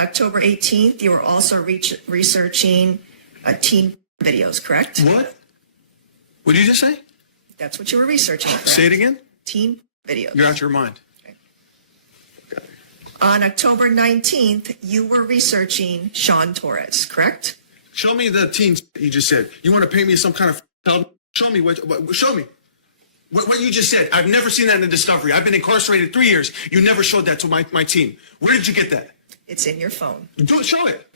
October 18th, you were also researching teen videos, correct? What? What did you just say? That's what you were researching, correct? Say it again? Teen videos. You're out your mind. On October 19th, you were researching Sean Torres, correct? Show me the teens you just said. You want to paint me some kind of... Show me show me. What you just said. I've never seen that in the Discovery. I've been incarcerated 3 years. You never showed that to my team. Where did you get that? It's in your phone. Show it.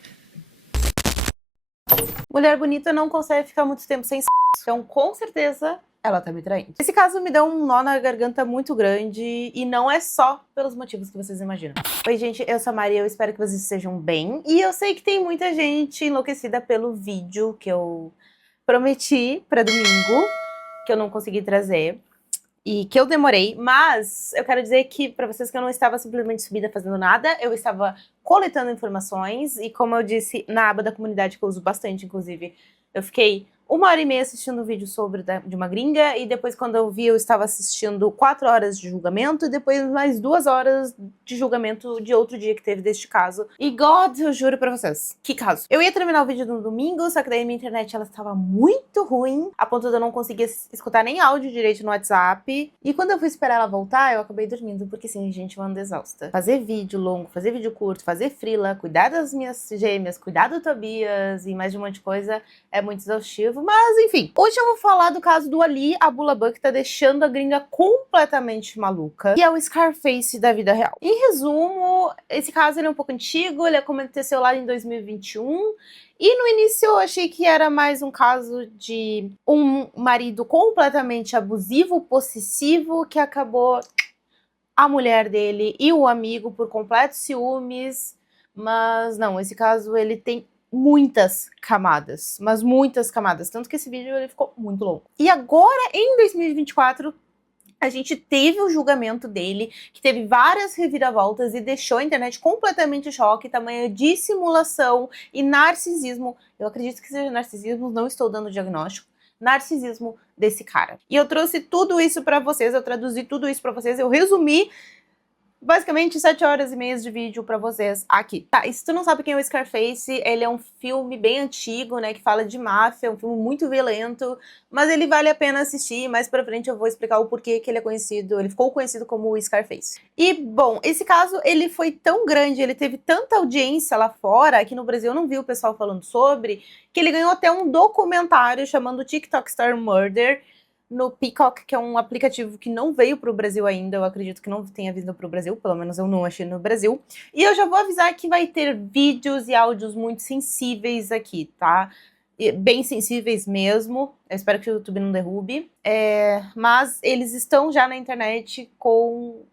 Mulher bonita não consegue ficar muito tempo sem sexo. Então, com certeza, ela tá me traindo. Esse caso me deu um nó na garganta muito grande e não é só pelos motivos que vocês imaginam. Oi, gente, eu sou a Maria, eu espero que vocês estejam bem. E eu sei que tem muita gente enlouquecida pelo vídeo que eu prometi pra domingo, que eu não consegui trazer. E que eu demorei, mas eu quero dizer que pra vocês que eu não estava simplesmente subida fazendo nada, eu estava coletando informações e como eu disse na aba da comunidade, que eu uso bastante inclusive, eu fiquei 1h30 assistindo um vídeo de uma gringa e depois quando eu vi eu estava assistindo 4 horas de julgamento e depois mais 2 horas de julgamento de outro dia que teve deste caso. E God, eu juro pra vocês, que caso. Eu ia terminar o vídeo no domingo, só que daí minha internet ela estava muito ruim, a ponto de eu não conseguir escutar nem áudio direito no WhatsApp. E quando eu fui esperar ela voltar, eu acabei dormindo, porque sim, gente, eu ando exausta. Fazer vídeo longo, fazer vídeo curto, fazer freela, cuidar das minhas gêmeas, cuidar do Tobias e mais de um monte de coisa é muito exaustivo. Mas, enfim, hoje eu vou falar do caso do Ali Abulaba, que tá deixando a gringa completamente maluca, que é o Scarface da vida real. Em resumo, esse caso ele é um pouco antigo, ele aconteceu lá em 2021, e no início eu achei que era mais um caso de um marido completamente abusivo, possessivo, que acabou a mulher dele e o amigo por completos ciúmes, mas não, esse caso ele tem muitas camadas, mas muitas camadas, tanto que esse vídeo ele ficou muito longo. E agora, em 2024, a gente teve o julgamento dele, que teve várias reviravoltas e deixou a internet completamente em choque, tamanho de simulação e narcisismo. Eu acredito que seja narcisismo, não estou dando diagnóstico. Narcisismo desse cara. E eu trouxe tudo isso pra vocês, eu traduzi tudo isso pra vocês, eu resumi basicamente 7h30 de vídeo pra vocês aqui. Tá, e se tu não sabe quem é o Scarface, ele é um filme bem antigo, né, que fala de máfia, é um filme muito violento, mas ele vale a pena assistir, mais pra frente eu vou explicar o porquê que ele é conhecido, ele ficou conhecido como o Scarface. E, bom, esse caso, ele foi tão grande, ele teve tanta audiência lá fora, aqui no Brasil eu não vi o pessoal falando sobre, que ele ganhou até um documentário chamando TikTok Star Murder, no Peacock, que é um aplicativo que não veio pro Brasil ainda, eu acredito que não tenha vindo pro Brasil, pelo menos eu não achei no Brasil. E eu já vou avisar que vai ter vídeos e áudios muito sensíveis aqui, tá? Bem sensíveis mesmo, eu espero que o YouTube não derrube. Mas eles estão já na internet como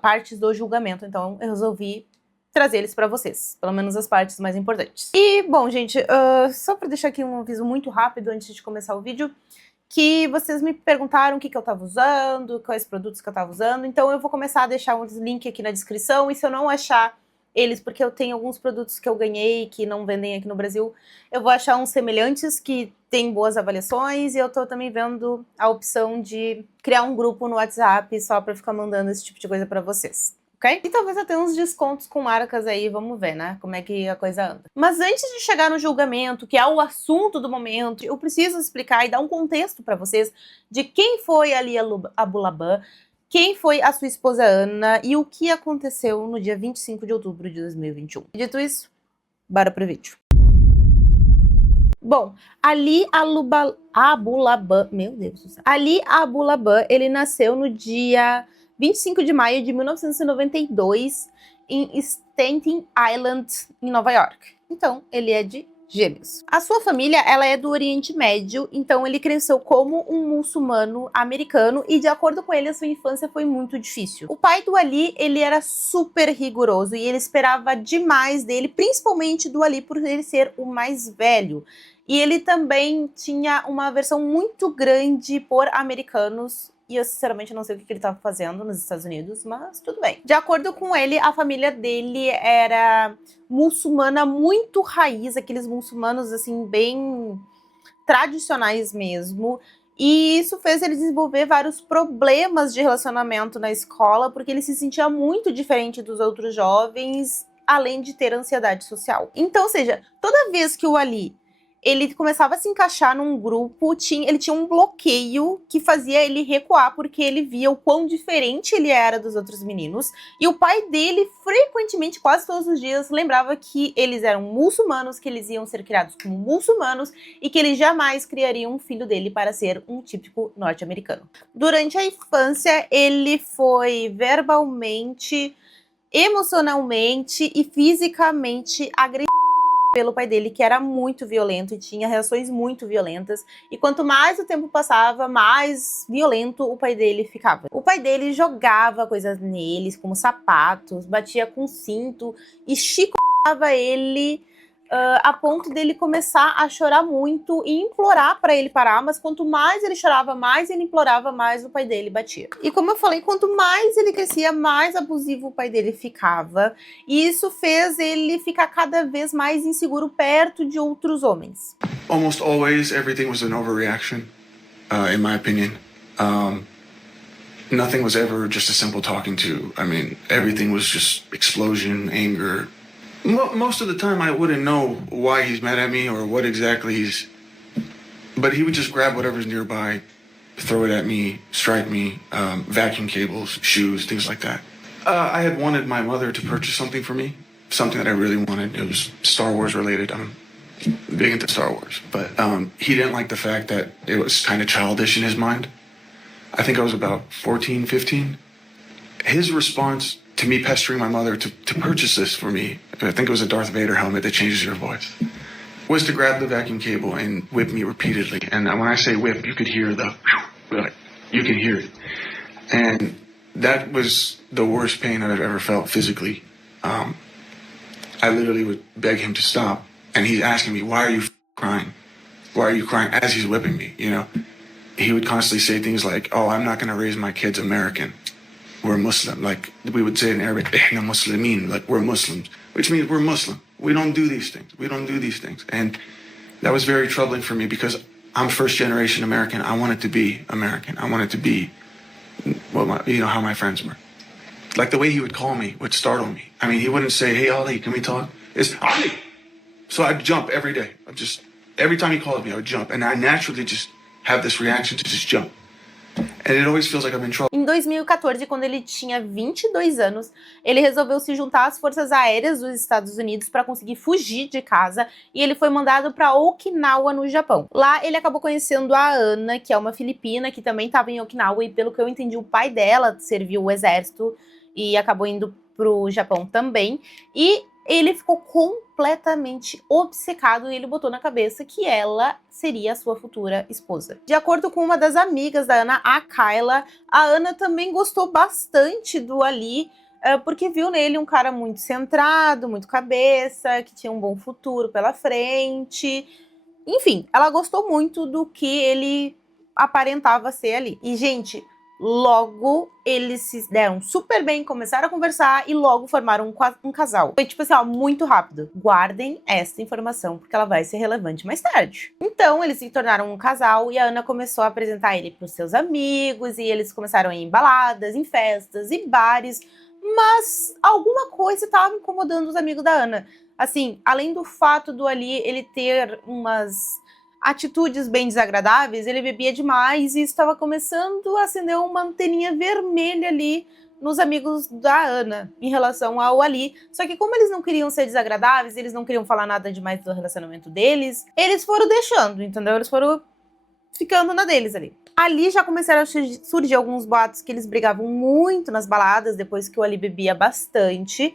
partes do julgamento, então eu resolvi trazer eles pra vocês, pelo menos as partes mais importantes. E, bom, gente, só pra deixar aqui um aviso muito rápido antes de começar o vídeo, que vocês me perguntaram o que eu tava usando, quais produtos que eu tava usando, então eu vou começar a deixar uns links aqui na descrição, e se eu não achar eles, porque eu tenho alguns produtos que eu ganhei que não vendem aqui no Brasil, eu vou achar uns semelhantes que tem boas avaliações, e eu tô também vendo a opção de criar um grupo no WhatsApp só pra ficar mandando esse tipo de coisa pra vocês. Ok? E talvez eu tenha uns descontos com marcas aí, vamos ver, né, como é que a coisa anda. Mas antes de chegar no julgamento, que é o assunto do momento, eu preciso explicar e dar um contexto pra vocês de quem foi Ali Abulaba, quem foi a sua esposa Ana e o que aconteceu no dia 25 de outubro de 2021. Dito isso, bora pro vídeo. Bom, Ali Abulaba, meu Deus do céu. Ali Abulaba, ele nasceu no dia 25 de maio de 1992, em Staten Island, em Nova York. Então, ele é de Gêmeos. A sua família, ela é do Oriente Médio, então ele cresceu como um muçulmano americano e, de acordo com ele, a sua infância foi muito difícil. O pai do Ali, ele era super rigoroso e ele esperava demais dele, principalmente do Ali por ele ser o mais velho. E ele também tinha uma aversão muito grande por americanos. E eu, sinceramente, não sei o que ele estava fazendo nos Estados Unidos, mas tudo bem. De acordo com ele, a família dele era muçulmana muito raiz, aqueles muçulmanos, assim, bem tradicionais mesmo. E isso fez ele desenvolver vários problemas de relacionamento na escola, porque ele se sentia muito diferente dos outros jovens, além de ter ansiedade social. Então, ou seja, toda vez que o Ali ele começava a se encaixar num grupo, ele tinha um bloqueio que fazia ele recuar, porque ele via o quão diferente ele era dos outros meninos. E o pai dele, frequentemente, quase todos os dias, lembrava que eles eram muçulmanos, que eles iam ser criados como muçulmanos e que ele jamais criaria um filho dele para ser um típico norte-americano. Durante a infância, ele foi verbalmente, emocionalmente e fisicamente agredido pelo pai dele, que era muito violento e tinha reações muito violentas. E quanto mais o tempo passava, mais violento o pai dele ficava. O pai dele jogava coisas neles, como sapatos, batia com cinto e chicoteava ele a ponto dele começar a chorar muito e implorar pra ele parar, mas quanto mais ele chorava, mais ele implorava, mais o pai dele batia. E como eu falei, quanto mais ele crescia, mais abusivo o pai dele ficava, e isso fez ele ficar cada vez mais inseguro perto de outros homens. Almost always, everything was an overreaction, in my opinion. Nothing was ever just a simple talking to. I mean, everything was just explosion, anger. Most of the time, I wouldn't know why he's mad at me or what exactly he's... But he would just grab whatever's nearby, throw it at me, strike me, vacuum cables, shoes, things like that. I had wanted my mother to purchase something for me, something that I really wanted. It was Star Wars related. I'm big into Star Wars. But he didn't like the fact that it was kind of childish in his mind. I think I was about 14, 15. His response to me pestering my mother to purchase this for me, I think it was a Darth Vader helmet that changes your voice, was to grab the vacuum cable and whip me repeatedly. And when I say whip, you could hear you can hear it. And that was the worst pain I've ever felt physically. I literally would beg him to stop, and he's asking me, why are you crying? Why are you crying? As he's whipping me, you know? He would constantly say things like, oh, I'm not going to raise my kids American. We're Muslim. Like we would say in Arabic, "Ihna Muslimin," like we're Muslims, which means we're Muslim. We don't do these things. We don't do these things. And that was very troubling for me because I'm first generation American. I wanted to be American. I wanted to be, well, how my friends were. Like the way he would call me would startle me. I mean, he wouldn't say, hey, Ali, can we talk? It's Ali. So I'd jump every day. Every time he called me, I would jump. And I naturally just have this reaction to just jump. And it always feels like I'm in trouble. Em 2014, quando ele tinha 22 anos, ele resolveu se juntar às forças aéreas dos Estados Unidos para conseguir fugir de casa e ele foi mandado para Okinawa, no Japão. Lá ele acabou conhecendo a Ana, que é uma filipina que também estava em Okinawa, e pelo que eu entendi, o pai dela serviu o exército e acabou indo pro Japão também. E ele ficou completamente obcecado e ele botou na cabeça que ela seria a sua futura esposa. De acordo com uma das amigas da Ana, a Kayla, a Ana também gostou bastante do Ali, porque viu nele um cara muito centrado, muito cabeça, que tinha um bom futuro pela frente. Enfim, ela gostou muito do que ele aparentava ser ali. E, gente, logo eles se deram super bem, começaram a conversar e logo formaram um casal. Foi tipo assim, ó, muito rápido. Guardem essa informação porque ela vai ser relevante mais tarde. Então eles se tornaram um casal e a Ana começou a apresentar ele para os seus amigos e eles começaram a ir em baladas, em festas e bares, mas alguma coisa estava incomodando os amigos da Ana. Assim, além do fato do Ali ele ter umas atitudes bem desagradáveis, ele bebia demais e estava começando a acender uma anteninha vermelha ali nos amigos da Ana em relação ao Ali. Só que como eles não queriam ser desagradáveis, eles não queriam falar nada demais do relacionamento deles, eles foram deixando, entendeu? Eles foram ficando na deles ali. Ali já começaram a surgir alguns boatos que eles brigavam muito nas baladas depois que o Ali bebia bastante.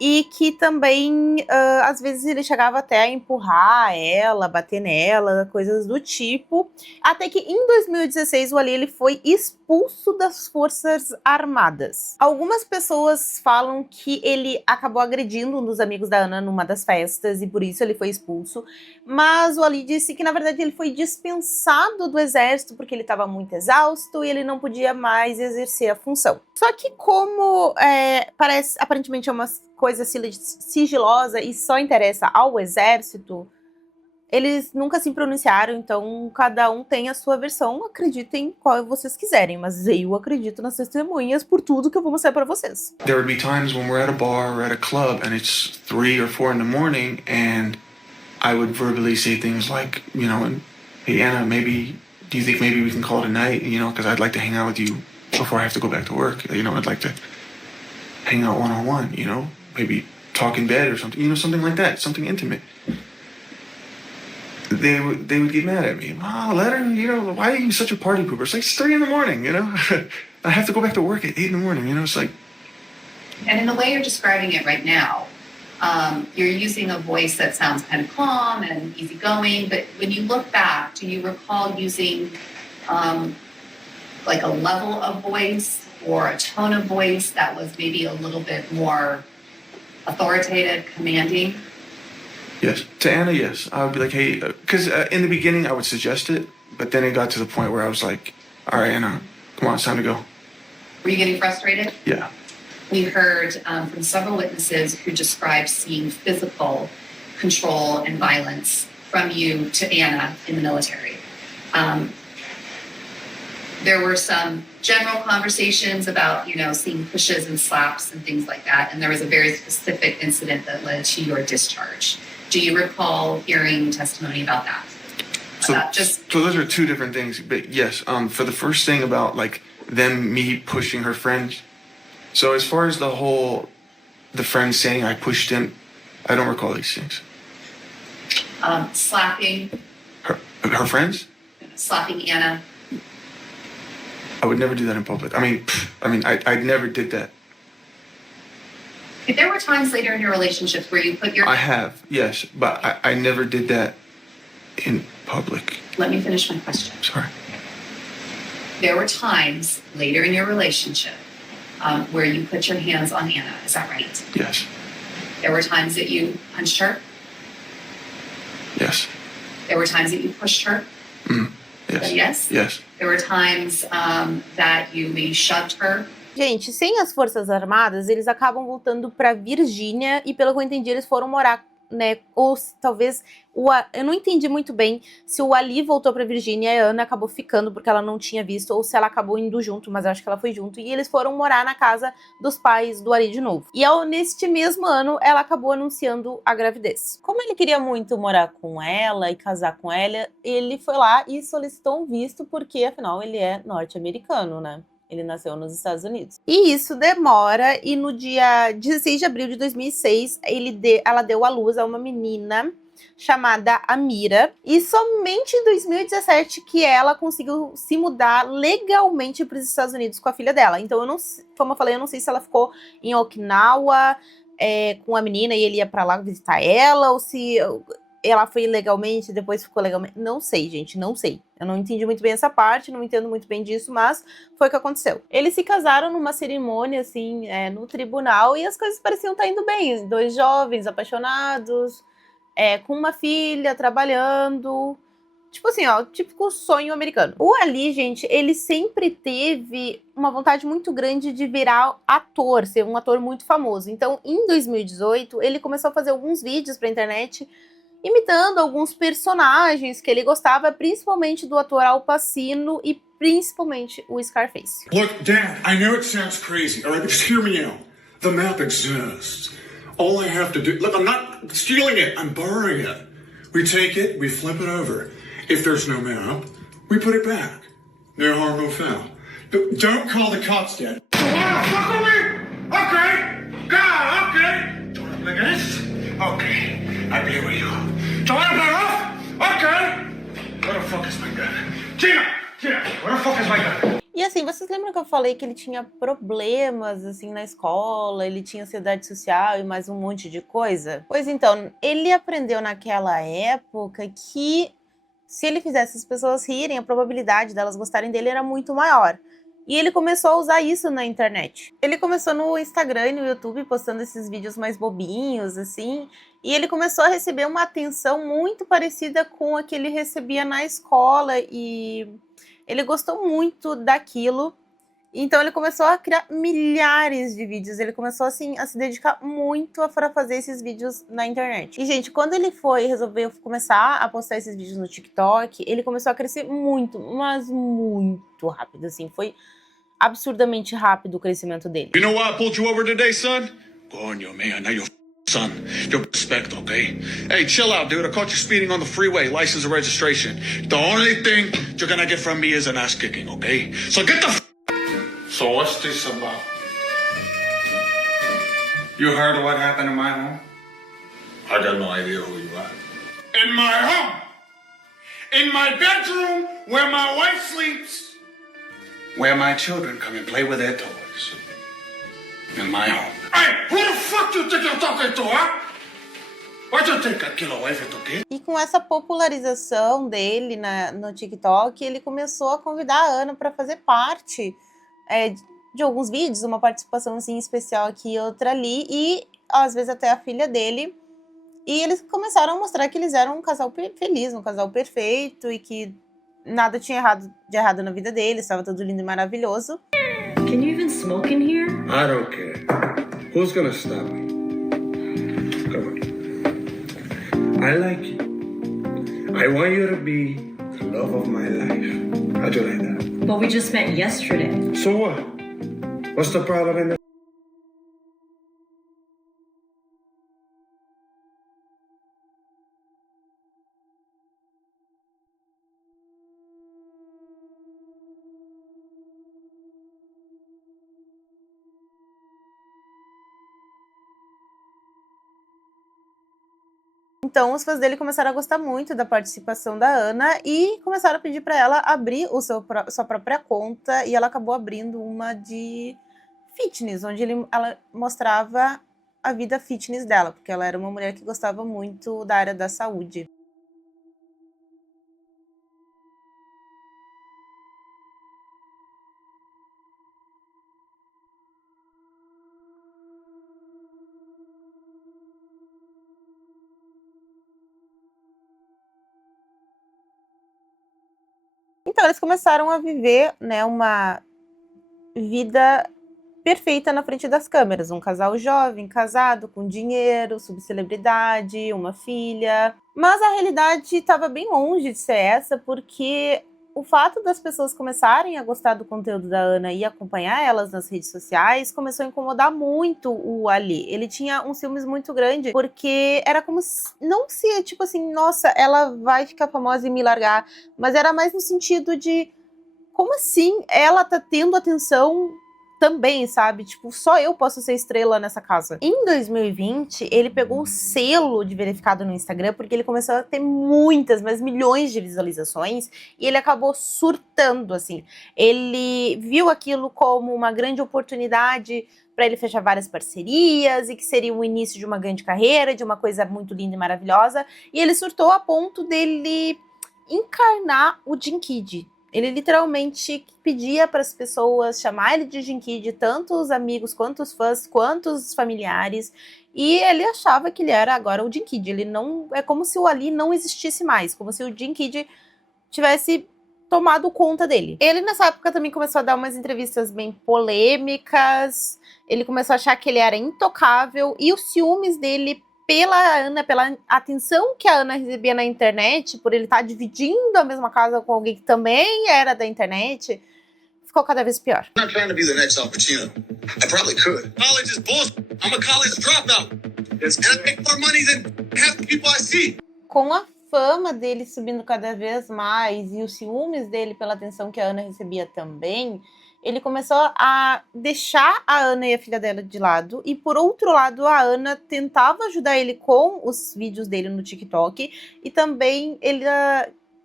E que também, às vezes, ele chegava até a empurrar ela, bater nela, coisas do tipo. Até que, em 2016, o Ali ele foi expulso das Forças Armadas. Algumas pessoas falam que ele acabou agredindo um dos amigos da Ana numa das festas e por isso ele foi expulso. Mas o Ali disse que, na verdade, ele foi dispensado do exército porque ele estava muito exausto e ele não podia mais exercer a função. Só que como parece, aparentemente é uma coisa sigilosa e só interessa ao exército, Eles nunca se pronunciaram, então cada um tem a sua versão, acreditem qual vocês quiserem, mas eu acredito nas testemunhas por tudo que eu vou mostrar pra vocês. There would be times when we're at a bar or at a club and it's 3 or 4 in the morning and I would verbally say things like, you know, hey Anna, maybe, do you think maybe we can call it a night, you know, because I'd like to hang out with you before I have to go back to work, you know, I'd like to hang out one-on-one, you know, maybe talk in bed or something, you know, something like that, something intimate. They would get mad at me. Oh, let her, you know, why are you such a party pooper? It's like it's 3 in the morning, you know? I have to go back to work at 8 in the morning, you know? It's like... And in the way you're describing it right now, you're using a voice that sounds kind of calm and easygoing, but when you look back, do you recall using like a level of voice or a tone of voice that was maybe a little bit more authoritative, commanding? Yes. To Anna, yes. I would be like, hey, because in the beginning I would suggest it, but then it got to the point where I was like, all right, Anna, come on, it's time to go. Were you getting frustrated? Yeah. We heard from several witnesses who described seeing physical control and violence from you to Anna in the military. There were some general conversations about, you know, seeing pushes and slaps and things like that, and there was a very specific incident that led to your discharge. Do you recall hearing testimony about that? So those are 2 different things, but yes, for the first thing about like me pushing her friend. So as far as the friend saying I pushed him, I don't recall these things. Slapping. Her friends? Slapping Anna. I would never do that in public. I never did that. If there were times later in your relationships where you put your... I have, yes, but I never did that in public. Let me finish my question. Sorry. There were times later in your relationship where you put your hands on Anna, is that right? Yes. There were times that you punched her? Yes. There were times that you pushed her? Yes. Yes? Yes. There were times that you maybe shoved her? Gente, sem as Forças Armadas, eles acabam voltando pra Virgínia e, pelo que eu entendi, eles foram morar, né? Ou talvez... eu não entendi muito bem se o Ali voltou pra Virgínia e a Ana acabou ficando porque ela não tinha visto, ou se ela acabou indo junto, mas eu acho que ela foi junto. E eles foram morar na casa dos pais do Ali de novo. E neste mesmo ano, ela acabou anunciando a gravidez. Como ele queria muito morar com ela e casar com ela, ele foi lá e solicitou um visto porque, afinal, ele é norte-americano, né? Ele nasceu nos Estados Unidos. E isso demora, e no dia 16 de abril de 2006, ela deu à luz a uma menina chamada Amira, e somente em 2017 que ela conseguiu se mudar legalmente para os Estados Unidos com a filha dela. Então, eu não, como eu falei, eu não sei se ela ficou em Okinawa com a menina e ele ia para lá visitar ela, ou se ela foi ilegalmente e depois ficou legalmente. Não sei, gente, não sei. Eu não entendi muito bem essa parte, não entendo muito bem disso, mas foi o que aconteceu. Eles se casaram numa cerimônia, assim, no tribunal, e as coisas pareciam estar indo bem. 2 jovens apaixonados, com uma filha, trabalhando. Tipo assim, ó, típico sonho americano. O Ali, gente, ele sempre teve uma vontade muito grande de virar ator, ser um ator muito famoso. Então, em 2018, ele começou a fazer alguns vídeos pra internet, imitando alguns personagens que ele gostava, principalmente do ator Al Pacino e principalmente o Scarface. Look, Dad, I know it sounds crazy, all right, but just hear me out. The map exists. All I have to do... Look, I'm not stealing it. I'm borrowing it. We take it, we flip it over. If there's no map, we put it back. No harm, no foul. Don't call the cops, Dad. You wanna fuck with me? Okay. God, okay. Do you wanna play this? Okay. I play with you. Do you wanna play off? Okay. Where the fuck is my gun? Tina! Where the fuck is my gun? E assim, vocês lembram que eu falei que ele tinha problemas, assim, na escola, ele tinha ansiedade social e mais um monte de coisa? Pois então, ele aprendeu naquela época que se ele fizesse as pessoas rirem, a probabilidade delas gostarem dele era muito maior. E ele começou a usar isso na internet. Ele começou no Instagram e no YouTube postando esses vídeos mais bobinhos, assim, e ele começou a receber uma atenção muito parecida com a que ele recebia na escola, e ele gostou muito daquilo. Então ele começou a criar milhares de vídeos, ele começou assim a se dedicar muito para fazer esses vídeos na internet. E gente, quando ele resolveu começar a postar esses vídeos no TikTok, ele começou a crescer muito, mas muito rápido, assim, foi absurdamente rápido o crescimento dele. You know why I pulled you over today, son? Coño, man, now you're son. Your respect, okay? Hey, chill out, dude. I caught you speeding on the freeway, license and registration. The only thing you're gonna get from me is an ass kicking, okay? So get the So what's this about? You heard what happened in my home? I got no idea who you are. In my home! In my bedroom, where my wife sleeps. Where my children come and play with their toys. In my home. Hey, who the fuck you think you're talking to, huh? What you think I kill a wife and a kid? E com essa popularização dele no TikTok, ele começou a convidar a Ana para fazer parte de alguns vídeos, uma participação assim especial aqui e outra ali, e às vezes até a filha dele. E eles começaram a mostrar que eles eram um casal feliz, um casal perfeito, e que nada tinha de errado na vida deles, estava tudo lindo e maravilhoso. Can you even smoke in here? I don't care. Who's gonna stop me? Come on. I like you. I want you to be the love of my life. How'd you like that? But we just met yesterday. So what? What's the problem in the... Então, os fãs dele começaram a gostar muito da participação da Ana e começaram a pedir para ela abrir sua própria conta, e ela acabou abrindo uma de fitness, onde ela mostrava a vida fitness dela, porque ela era uma mulher que gostava muito da área da saúde. Então, eles começaram a viver, né, uma vida perfeita na frente das câmeras. Um casal jovem, casado, com dinheiro, subcelebridade, uma filha. Mas a realidade estava bem longe de ser essa, porque o fato das pessoas começarem a gostar do conteúdo da Ana e acompanhar elas nas redes sociais começou a incomodar muito o Ali. Ele tinha um ciúmes muito grande, porque era como se, não se, tipo assim, nossa, ela vai ficar famosa e me largar, mas era mais no sentido de, como assim ela tá tendo atenção também, sabe? Tipo, só eu posso ser estrela nessa casa. Em 2020, ele pegou o selo de verificado no Instagram, porque ele começou a ter muitas, mas milhões de visualizações, e ele acabou surtando, assim. Ele viu aquilo como uma grande oportunidade para ele fechar várias parcerias, e que seria o início de uma grande carreira, de uma coisa muito linda e maravilhosa, e ele surtou a ponto dele encarnar o Jim Kid. Ele literalmente pedia para as pessoas chamar ele de Jim Kid, tanto os amigos, quanto os fãs, quanto os familiares, e ele achava que ele era agora o Jim Kid. Ele não, é como se o Ali não existisse mais, como se o Jim Kid tivesse tomado conta dele. Ele nessa época também começou a dar umas entrevistas bem polêmicas, ele começou a achar que ele era intocável, e os ciúmes dele pela Ana, pela atenção que a Ana recebia na internet, por ele estar dividindo a mesma casa com alguém que também era da internet, ficou cada vez pior. I'm not trying to be the next Al Pacino. I probably could. College is bullshit. I'm a college dropout. And I make more money than half the people I see. Com a fama dele subindo cada vez mais e os ciúmes dele pela atenção que a Ana recebia também, ele começou a deixar a Ana e a filha dela de lado, e por outro lado a Ana tentava ajudar ele com os vídeos dele no TikTok, e também ele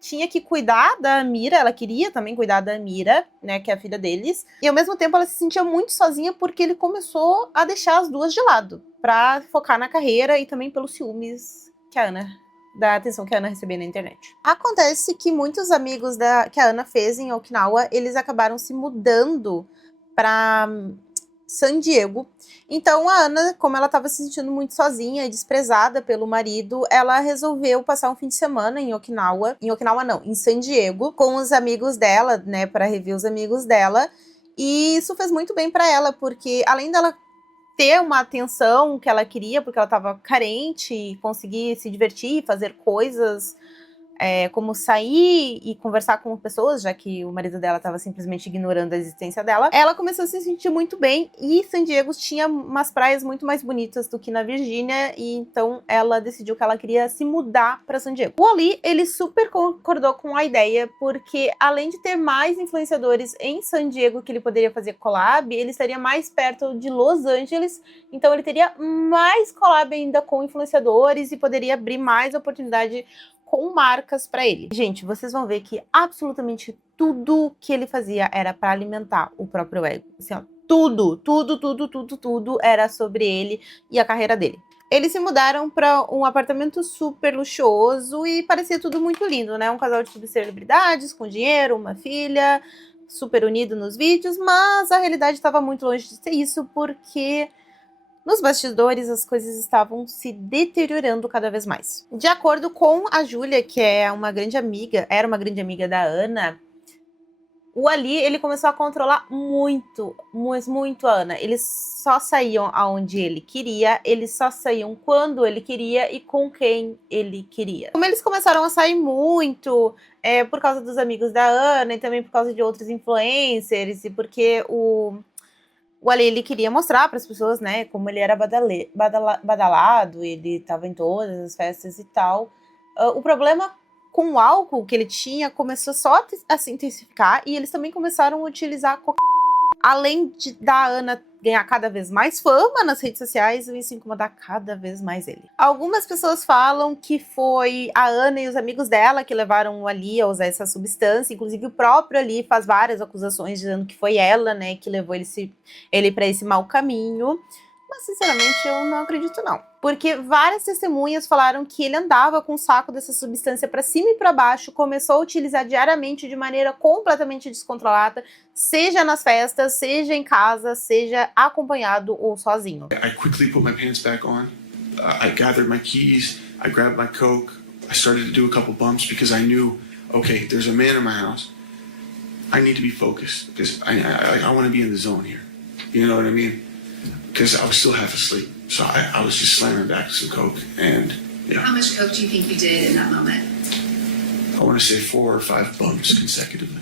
tinha que cuidar da Amira, ela queria também cuidar da Amira, né, que é a filha deles, e ao mesmo tempo ela se sentia muito sozinha porque ele começou a deixar as duas de lado, pra focar na carreira e também pelos ciúmes que a Ana, da atenção que a Ana recebia na internet. Acontece que muitos amigos que a Ana fez em Okinawa, eles acabaram se mudando para San Diego. Então a Ana, como ela estava se sentindo muito sozinha e desprezada pelo marido, ela resolveu passar um fim de semana em Okinawa. Em Okinawa não, em San Diego, com os amigos dela, né, para rever os amigos dela. E isso fez muito bem pra ela, porque além dela ter uma atenção que ela queria, porque ela estava carente, e conseguir se divertir, fazer coisas, como sair e conversar com pessoas, já que o marido dela estava simplesmente ignorando a existência dela, ela começou a se sentir muito bem, e San Diego tinha umas praias muito mais bonitas do que na Virgínia, e então ela decidiu que ela queria se mudar para San Diego. O Ali, ele super concordou com a ideia, porque além de ter mais influenciadores em San Diego que ele poderia fazer collab, ele estaria mais perto de Los Angeles, então ele teria mais collab ainda com influenciadores e poderia abrir mais oportunidade com marcas pra ele. Gente, vocês vão ver que absolutamente tudo que ele fazia era pra alimentar o próprio ego. Assim, ó, tudo era sobre ele e a carreira dele. Eles se mudaram pra um apartamento super luxuoso e parecia tudo muito lindo, né? Um casal de subcelebridades, com dinheiro, uma filha, super unido nos vídeos, mas a realidade estava muito longe de ser isso, porque nos bastidores, as coisas estavam se deteriorando cada vez mais. De acordo com a Júlia, que é uma grande amiga, era uma grande amiga da Ana, o Ali, ele começou a controlar muito a Ana. Eles só saíam aonde ele queria, eles só saíam quando ele queria e com quem ele queria. Como eles começaram a sair muito, por causa dos amigos da Ana e também por causa de outros influencers, e porque o Ali, ele queria mostrar para as pessoas, né, como ele era badalado, ele estava em todas as festas e tal. O problema com o álcool que ele tinha começou só a se intensificar, e eles também começaram a utilizar além da Ana ganhar cada vez mais fama nas redes sociais, isso incomodar cada vez mais ele. Algumas pessoas falam que foi a Ana e os amigos dela que levaram o Ali a usar essa substância, inclusive o próprio Ali faz várias acusações dizendo que foi ela, né, que levou ele para esse mau caminho. Mas, sinceramente, eu não acredito, não. Porque várias testemunhas falaram que ele andava com um saco dessa substância para cima e para baixo, começou a utilizar diariamente de maneira completamente descontrolada, seja nas festas, seja em casa, seja acompanhado ou sozinho. I quickly put my pants back on. I gathered my keys. I grabbed my Coke. I started to do a couple bumps because I knew, okay, there's a man in my house. I need to be focused because I want to be in the zone here. You know what I mean? Because I was still half asleep. So I was just slamming back some Coke and, yeah. How much coke do you think you did in that moment? I want to say 4 or 5 bumps consecutively.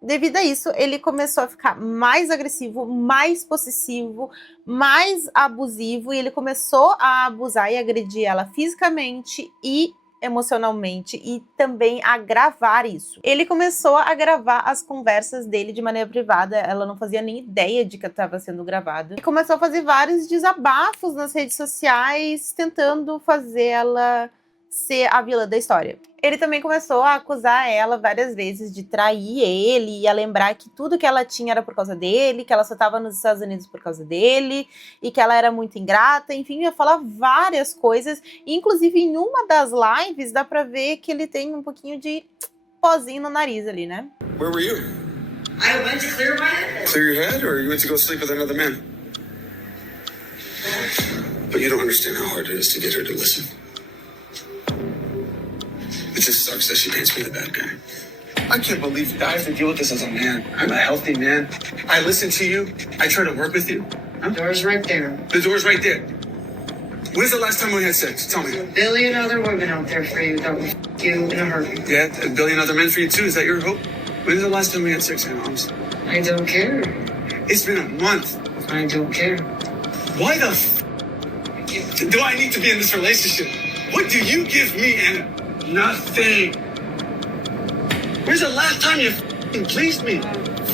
Devido a isso, ele começou a ficar mais agressivo, mais possessivo, mais abusivo, e ele começou a abusar e agredir ela fisicamente e emocionalmente, e também a gravar isso. Ele começou a gravar as conversas dele de maneira privada, ela não fazia nem ideia de que estava sendo gravado, e começou a fazer vários desabafos nas redes sociais, tentando fazer ela ser a vilã da história. Ele também começou a acusar ela várias vezes de trair ele e a lembrar que tudo que ela tinha era por causa dele, que ela só estava nos Estados Unidos por causa dele e que ela era muito ingrata, enfim, ia falar várias coisas. E, inclusive, em uma das lives dá pra ver que ele tem um pouquinho de pozinho no nariz ali, né? Where were you? I went to clear my head. Clear your head, or you went to go sleep with another man? But you don't understand how hard it is to get her to listen. It just sucks that she paints me the bad guy. I can't believe I have to deal with this as a man. I'm a healthy man. I listen to you. I try to work with you. The door's right there. The door's right there. When's the last time we had sex? Tell me. A billion other women out there for you that will f you in a heartbeat. Yeah, a billion other men for you too. Is that your hope? When's the last time we had sex, Anna? Honestly? I don't care. It's been a month. I don't care. Why the do I need to be in this relationship? What do you give me, Anna? Nothing. When's the last time you pleased me?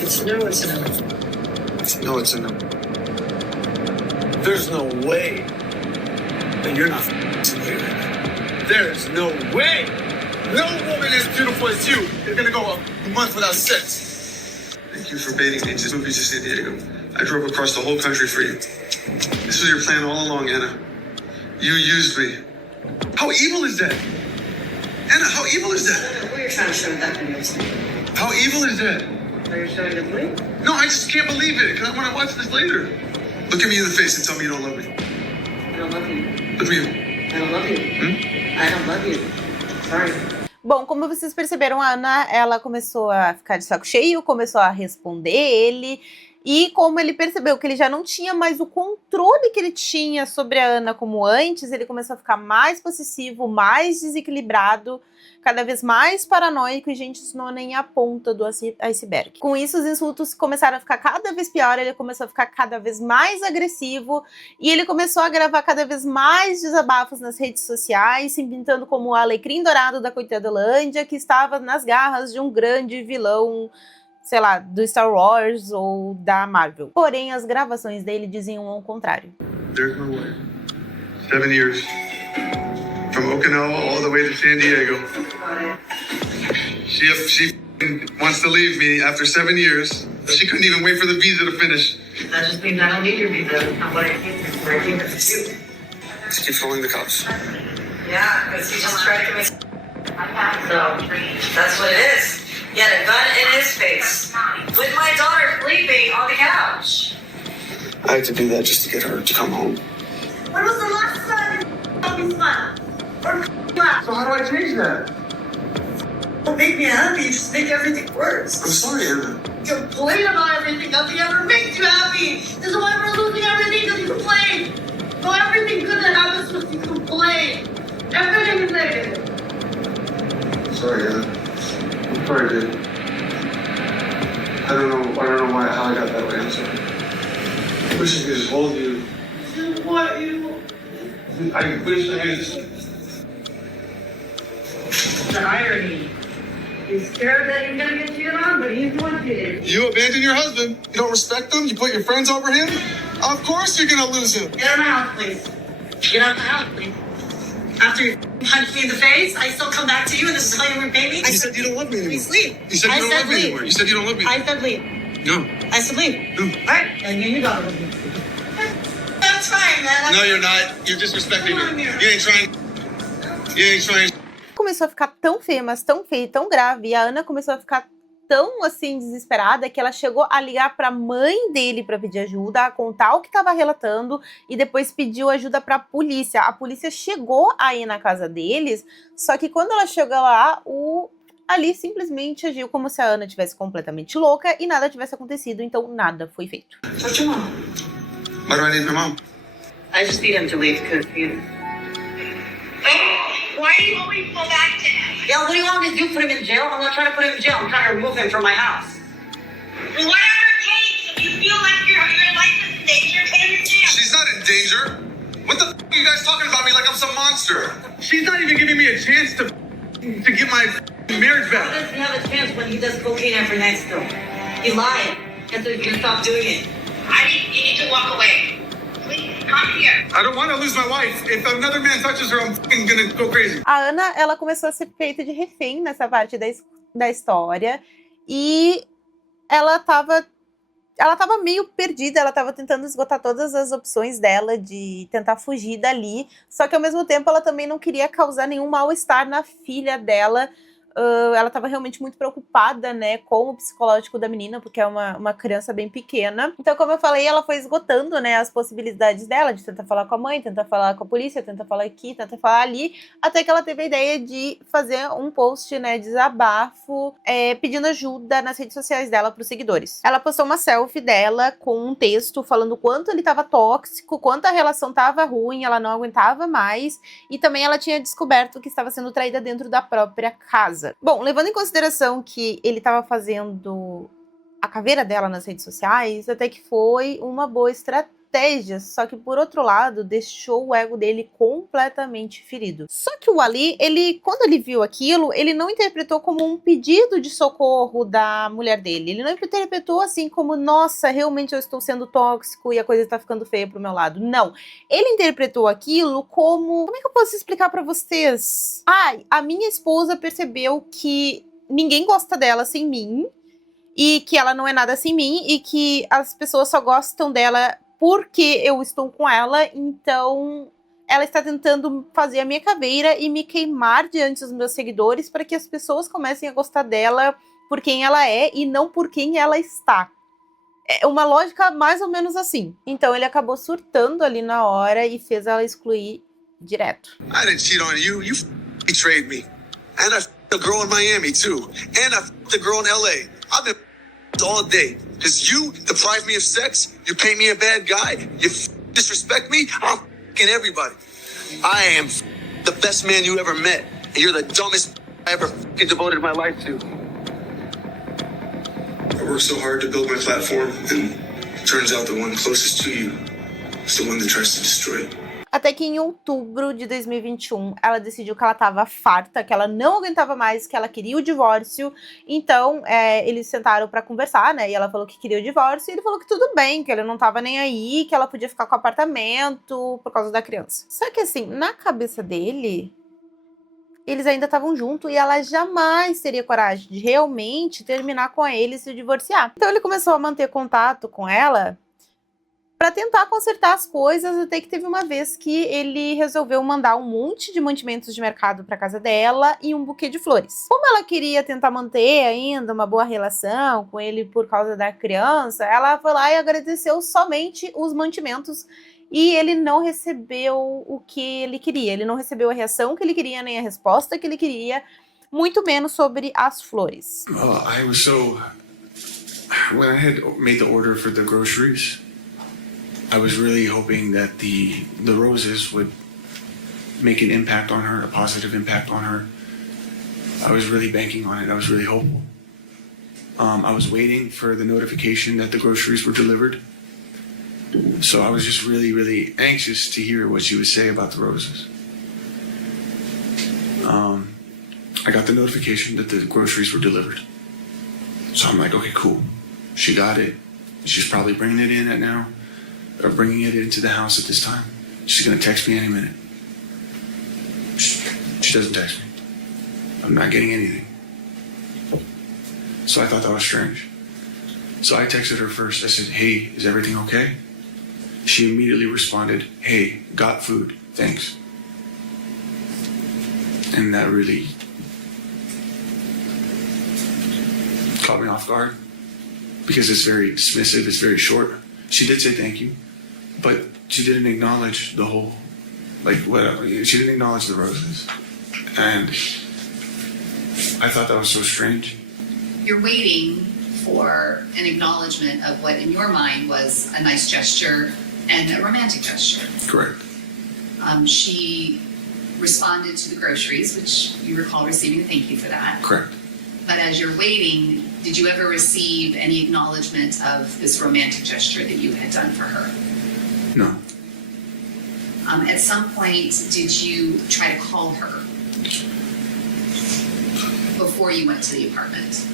It's no, it's a no. No, it's a no. There's no way that you're not somebody right now. There's no way. No woman as beautiful as you is gonna go a month without sex. Thank you for baiting me into movies to San Diego. I drove across the whole country for you. This was your plan all along, Anna. You used me. How evil is that? Anna, how evil is that? What are you trying to show with that video? How evil is that? Are you showing the plate? No, I just can't believe it. Because I want to watch this later. Look at me in the face and tell me you don't love me. I don't love you. Look at me. I don't love you. I don't love you. Sorry. Bom, como vocês perceberam, a Ana, ela começou a ficar de saco cheio, começou a responder ele, E como ele percebeu que ele já não tinha mais o controle que ele tinha sobre a Ana como antes, ele começou a ficar mais possessivo, mais desequilibrado, cada vez mais paranoico, e gente, isso não é nem a ponta do iceberg. Com isso, os insultos começaram a ficar cada vez pior, ele começou a ficar cada vez mais agressivo, e ele começou a gravar cada vez mais desabafos nas redes sociais, se pintando como o alecrim dourado da Coitadolândia, que estava nas garras de um grande vilão, sei lá, do Star Wars ou da Marvel. Porém, as gravações dele diziam ao contrário. There's no way. 7 years. From Okinawa all the way to San Diego. She wants to leave me after 7 years. She couldn't even wait for the visa to finish. That just means I don't need your visa. I'm what I think for. I think it's you. Just keep following the cops. Yeah, because he just tried to make. So that's what it is. He had a gun in his face with my daughter sleeping on the couch. I had to do that just to get her to come home. When was the last time you me smile? Or laugh? So how do I change that? Don't make me happy, you just make everything worse. I'm sorry, Anna. Complain about everything, nothing ever makes you happy. This is why we're losing everything, because you complain. So everything good that happens to us, you complain. Everything is negative. Sorry, Anna. I'm sorry, dude. I don't know how I got that way. I'm sorry. I wish I could just hold you. This is what you... I wish I could just... The irony. He's scared that he's gonna get cheated on, but he's the one cheated. You abandon your husband. You don't respect him. You put your friends over him. Of course you're gonna lose him. Get out of my house, please. Get out of my house, please. After you punch me in the face, I still come back to you and this is how you repay me? You said you don't love me anymore. Please leave. You said you I don't said love me leave. anymore. You said you don't love me. I said leave. No. I said leave. No. All right, and you got it with me. That's fine, man. No, you're not. You're disrespecting Come on me. here. You ain't trying. You ain't trying. Começou a ficar tão feia, mas tão feia e tão grave, e a Ana começou a ficar tão, assim, desesperada, que ela chegou a ligar pra mãe dele pra pedir ajuda, a contar o que tava relatando, e depois pediu ajuda pra polícia. A polícia chegou aí na casa deles, só que quando ela chegou lá, o Ali simplesmente agiu como se a Ana tivesse completamente louca e nada tivesse acontecido, então nada foi feito. What's your mom? Why do I need my mom? I just need him to leave because he... Why do you always go back to him? Yeah, what do you want me to do? Put him in jail? I'm not trying to put him in jail. I'm trying to remove him from my house. Well, whatever it takes, if you feel like your life is in danger, put him in jail. She's not in danger. What the are you guys talking about me like I'm some monster? She's not even giving me a chance to get my marriage How back. does he have a chance when he does cocaine every night still? He lied. And so he's gonna stop doing it. You need to walk away. Please, come here. I don't want to lose my wife. If another man touches her, I'm fucking gonna go crazy. A Ana, ela começou a ser feita de refém nessa parte da história, e ela tava meio perdida, ela tava tentando esgotar todas as opções dela de tentar fugir dali, só que ao mesmo tempo ela também não queria causar nenhum mal-estar na filha dela. Ela estava realmente muito preocupada, né, com o psicológico da menina, porque é uma criança bem pequena. Então, como eu falei, ela foi esgotando, né, as possibilidades dela, de tentar falar com a mãe, tentar falar com a polícia, tentar falar aqui, tentar falar ali, até que ela teve a ideia de fazer um post, né, desabafo, pedindo ajuda nas redes sociais dela para os seguidores. Ela postou uma selfie dela com um texto falando o quanto ele estava tóxico, quanto a relação estava ruim, ela não aguentava mais, e também ela tinha descoberto que estava sendo traída dentro da própria casa. Bom, levando em consideração que ele estava fazendo a caveira dela nas redes sociais, até que foi uma boa estratégia, só que por outro lado, deixou o ego dele completamente ferido. Só que o Ali, quando ele viu aquilo, ele não interpretou como um pedido de socorro da mulher dele, ele não interpretou assim como, nossa, realmente eu estou sendo tóxico e a coisa está ficando feia pro meu lado. Não, ele interpretou aquilo como é que eu posso explicar pra vocês? A minha esposa percebeu que ninguém gosta dela sem mim, e que ela não é nada sem mim, e que as pessoas só gostam dela porque eu estou com ela, então ela está tentando fazer a minha caveira e me queimar diante dos meus seguidores para que as pessoas comecem a gostar dela por quem ela é e não por quem ela está. É uma lógica mais ou menos assim. Então ele acabou surtando ali na hora e fez ela excluir direto. I didn't cheat on you. You betrayed me. And I f***ed a girl in Miami, too. And I f***ed a girl in LA. I've been all day. Because you deprive me of sex, you paint me a bad guy, you disrespect me, I'm f***ing everybody. I am the best man you ever met, and you're the dumbest I ever f***ing devoted my life to. I worked so hard to build my platform, and it turns out the one closest to you is the one that tries to destroy it. Até que em outubro de 2021, ela decidiu que ela tava farta, que ela não aguentava mais, que ela queria o divórcio. Então, eles sentaram pra conversar, né? E ela falou que queria o divórcio, e ele falou que tudo bem, que ele não tava nem aí, que ela podia ficar com o apartamento por causa da criança. Só que assim, na cabeça dele, eles ainda estavam juntos e ela jamais teria coragem de realmente terminar com ele e se divorciar. Então ele começou a manter contato com ela para tentar consertar as coisas, até que teve uma vez que ele resolveu mandar um monte de mantimentos de mercado para casa dela e um buquê de flores. Como ela queria tentar manter ainda uma boa relação com ele por causa da criança, ela foi lá e agradeceu somente os mantimentos e ele não recebeu o que ele queria. Ele não recebeu a reação que ele queria, nem a resposta que ele queria, muito menos sobre as flores. I was so... When I had made the order for the groceries, I was really hoping that the roses would make an impact on her, a positive impact on her. I was really banking on it. I was really hopeful. I was waiting for the notification that the groceries were delivered. So I was just really, really anxious to hear what she would say about the roses. I got the notification that the groceries were delivered. So I'm like, okay, cool. She got it. She's probably bringing it in now. Or bringing it into the house at this time. She's gonna text me any minute. She doesn't text me. I'm not getting anything. So I thought that was strange. So I texted her first. I said, hey, is everything okay? She immediately responded, hey, got food, thanks. And that really caught me off guard because it's very dismissive, it's very short. She did say thank you, but she didn't acknowledge the whole, like, whatever. She didn't acknowledge the roses. And I thought that was so strange. You're waiting for an acknowledgement of what in your mind was a nice gesture and a romantic gesture. Correct. She responded to the groceries, which you recall receiving a thank you for that. Correct. But as you're waiting, did you ever receive any acknowledgement of this romantic gesture that you had done for her? No. At some point, did you try to call her before you went to the apartment?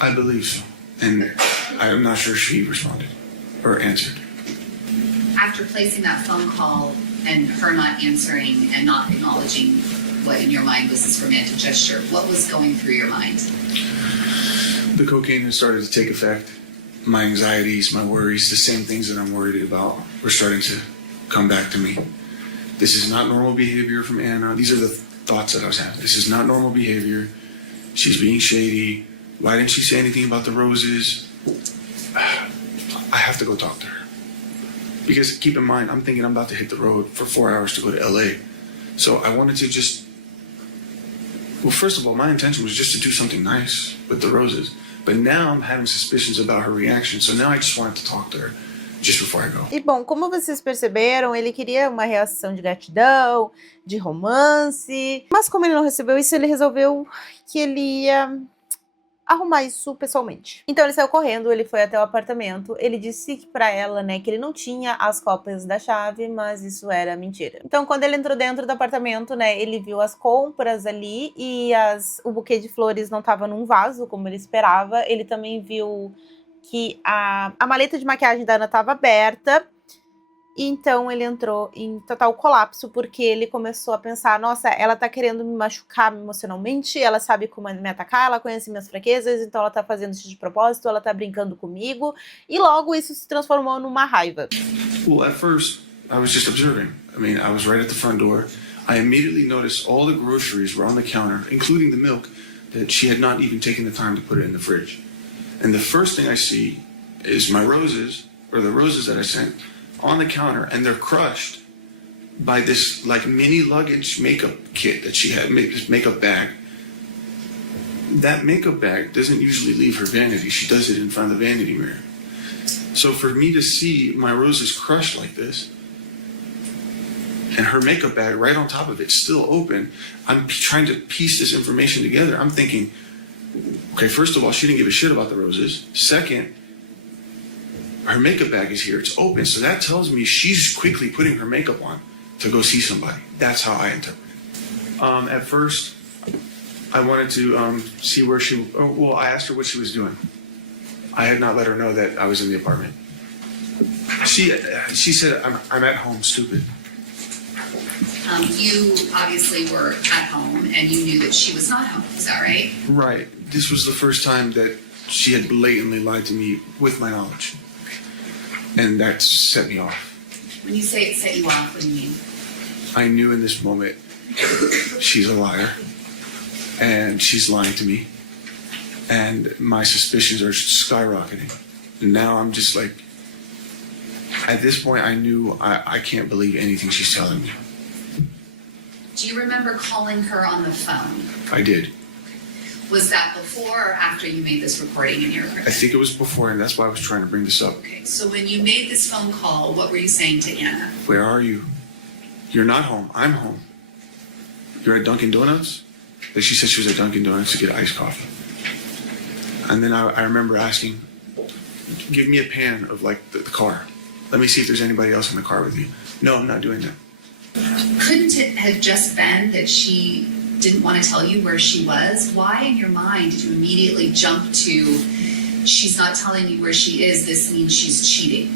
I believe so. And I'm not sure she responded or answered. After placing that phone call and her not answering and not acknowledging what in your mind was this romantic gesture, what was going through your mind? The cocaine had started to take effect. My anxieties, my worries, the same things that I'm worried about were starting to come back to me. This is not normal behavior from Anna. These are the thoughts that I was having. This is not normal behavior. She's being shady. Why didn't she say anything about the roses? I have to go talk to her. Because keep in mind, I'm thinking I'm about to hit the road for 4 hours to go to LA. So I wanted to just, well, first of all, my intention was just to do something nice with the roses. But now I'm having suspicions about her reaction. So now I just wanted to talk to her just before I go. E bom, como vocês perceberam, ele queria uma reação de gratidão, de romance. Mas como ele não recebeu isso, ele resolveu que ele ia arrumar isso pessoalmente. Então ele saiu correndo, ele foi até o apartamento, ele disse pra ela, né, que ele não tinha as cópias da chave, mas isso era mentira. Então quando ele entrou dentro do apartamento, né, ele viu as compras ali e o buquê de flores não tava num vaso, como ele esperava. Ele também viu que a maleta de maquiagem da Ana tava aberta. Então ele entrou em total colapso, porque ele começou a pensar, nossa, ela tá querendo me machucar emocionalmente, ela sabe como me atacar, ela conhece minhas fraquezas, então ela tá fazendo isso de propósito, ela tá brincando comigo, e logo isso se transformou numa raiva. Well, at first, I was just observing. I mean, I was right at the front door. I immediately noticed all the groceries were on the counter, including the milk, that she had not even taken the time to put it in the fridge. And the first thing I see is my roses, or the roses that I sent, on the counter, and they're crushed by this like mini luggage makeup kit that she had, this makeup bag. That makeup bag doesn't usually leave her vanity. She does it in front of the vanity mirror. So for me to see my roses crushed like this, and her makeup bag right on top of it still open, I'm trying to piece this information together. I'm thinking, okay, first of all, she didn't give a shit about the roses. Second, her makeup bag is here, it's open, so that tells me she's quickly putting her makeup on to go see somebody. That's how I interpret it. At first, I wanted to see where I asked her what she was doing. I had not let her know that I was in the apartment. She said, I'm at home, stupid. You obviously were at home and you knew that she was not home, is that right? Right. This was the first time that she had blatantly lied to me with my knowledge. And that set me off. When you say it set you off, what do you mean? I knew in this moment, she's a liar. And she's lying to me. And my suspicions are skyrocketing. And now I'm just like, at this point, I knew I can't believe anything she's telling me. Do you remember calling her on the phone? I did. Was that before or after you made this recording in your room? I think it was before, and that's why I was trying to bring this up. Okay, so when you made this phone call, what were you saying to Anna? Where are you? You're not home. I'm home. You're at Dunkin' Donuts? Like she said she was at Dunkin' Donuts to get iced coffee. And then I remember asking, give me a pan of like the car. Let me see if there's anybody else in the car with you. No, I'm not doing that. Couldn't it have just been that she didn't want to tell you where she was? Why in your mind did you immediately jump to, she's not telling me where she is, this means she's cheating?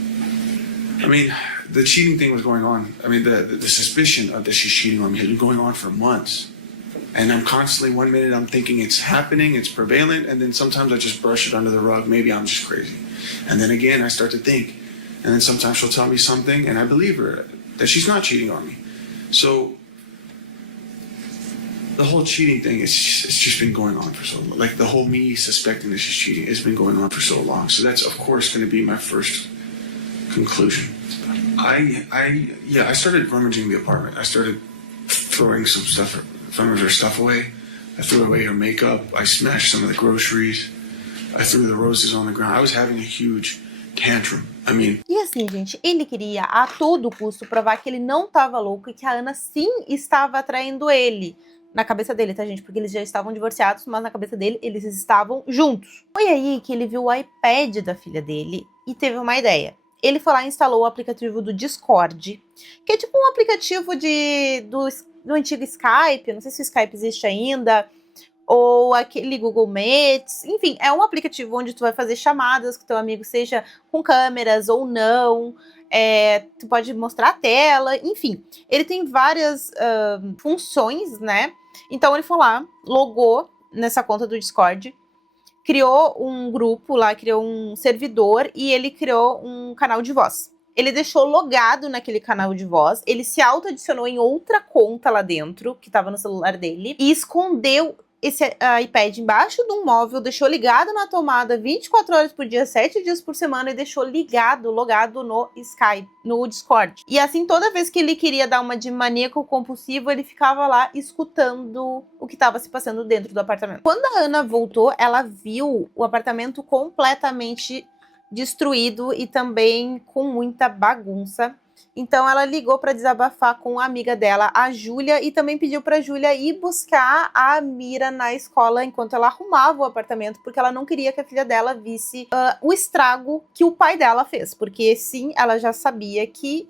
I mean, the cheating thing was going on. I mean, the suspicion of that she's cheating on me has been going on for months. And I'm constantly, one minute I'm thinking it's happening, it's prevalent, and then sometimes I just brush it under the rug. Maybe I'm just crazy. And then again, I start to think. And then sometimes she'll tell me something, and I believe her, that she's not cheating on me. So the whole cheating thing, it's just been going on for so long. Like the whole me suspecting that she's cheating has been going on for so long. So that's, of course, going to be my first conclusion. I started rummaging the apartment. I started throwing some of her stuff away. I threw away her makeup. I smashed some of the groceries. I threw the roses on the ground. I was having a huge tantrum. I mean... E assim, gente, ele queria a todo custo provar que ele não estava louco e que a Ana sim estava atraindo ele. Na cabeça dele, tá, gente? Porque eles já estavam divorciados, mas na cabeça dele, eles estavam juntos. Foi aí que ele viu o iPad da filha dele e teve uma ideia. Ele foi lá e instalou o aplicativo do Discord, que é tipo um aplicativo do antigo Skype, não sei se o Skype existe ainda, ou aquele Google Meets, enfim, é um aplicativo onde tu vai fazer chamadas com teu amigo, seja com câmeras ou não, tu pode mostrar a tela, enfim, ele tem várias funções, né? Então ele foi lá, logou nessa conta do Discord, criou um grupo lá, criou um servidor e ele criou um canal de voz. Ele deixou logado naquele canal de voz, ele se auto-adicionou em outra conta lá dentro, que estava no celular dele, e escondeu esse iPad embaixo de um móvel, deixou ligado na tomada 24 horas por dia, 7 dias por semana, e deixou logado no Skype, no Discord. E assim, toda vez que ele queria dar uma de maníaco compulsivo, ele ficava lá escutando o que estava se passando dentro do apartamento. Quando a Ana voltou, ela viu o apartamento completamente destruído e também com muita bagunça. Então ela ligou para desabafar com a amiga dela, a Júlia, e também pediu para a Júlia ir buscar a Mira na escola enquanto ela arrumava o apartamento, porque ela não queria que a filha dela visse o estrago que o pai dela fez, porque sim, ela já sabia que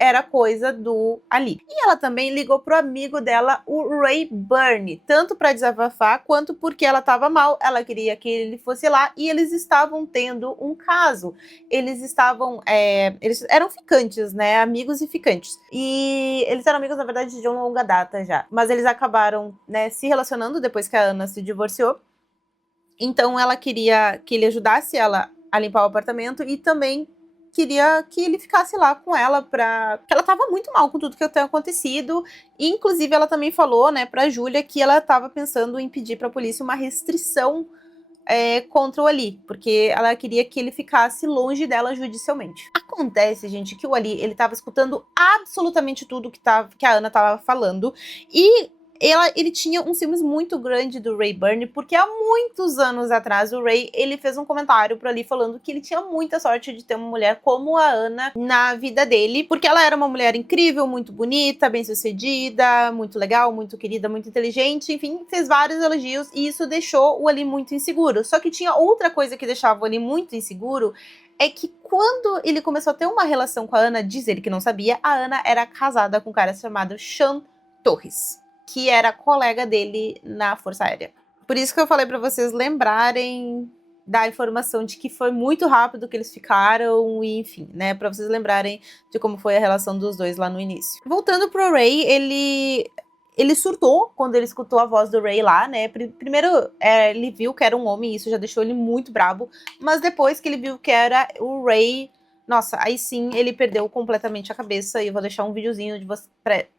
era coisa do Ali. E ela também ligou pro amigo dela, o Ray Byrne, tanto para desabafar quanto porque ela estava mal, ela queria que ele fosse lá e eles estavam tendo um caso. Eles eram ficantes, né, amigos e ficantes. E eles eram amigos, na verdade, de uma longa data já. Mas eles acabaram, né, se relacionando depois que a Ana se divorciou. Então ela queria que ele ajudasse ela a limpar o apartamento e também queria que ele ficasse lá com ela, porque ela tava muito mal com tudo que tinha acontecido, e inclusive ela também falou, né, pra Júlia que ela tava pensando em pedir pra polícia uma restrição contra o Ali, porque ela queria que ele ficasse longe dela judicialmente. Acontece, gente, que o Ali, ele tava escutando absolutamente tudo que a Ana tava falando, e ele tinha um ciúmes muito grande do Ray Burney, porque há muitos anos atrás o Ray, ele fez um comentário por ali falando que ele tinha muita sorte de ter uma mulher como a Ana na vida dele, porque ela era uma mulher incrível, muito bonita, bem-sucedida, muito legal, muito querida, muito inteligente, enfim, fez vários elogios e isso deixou o Ali muito inseguro. Só que tinha outra coisa que deixava o Ali muito inseguro, é que quando ele começou a ter uma relação com a Ana, diz ele que não sabia, a Ana era casada com um cara chamado Sean Torres, que era colega dele na Força Aérea. Por isso que eu falei pra vocês lembrarem da informação de que foi muito rápido que eles ficaram, e enfim, né, pra vocês lembrarem de como foi a relação dos dois lá no início. Voltando pro Ray, ele surtou quando ele escutou a voz do Ray lá, né? Primeiro, ele viu que era um homem, e isso já deixou ele muito brabo. Mas depois que ele viu que era o Ray, nossa, aí sim ele perdeu completamente a cabeça. E eu vou deixar um videozinho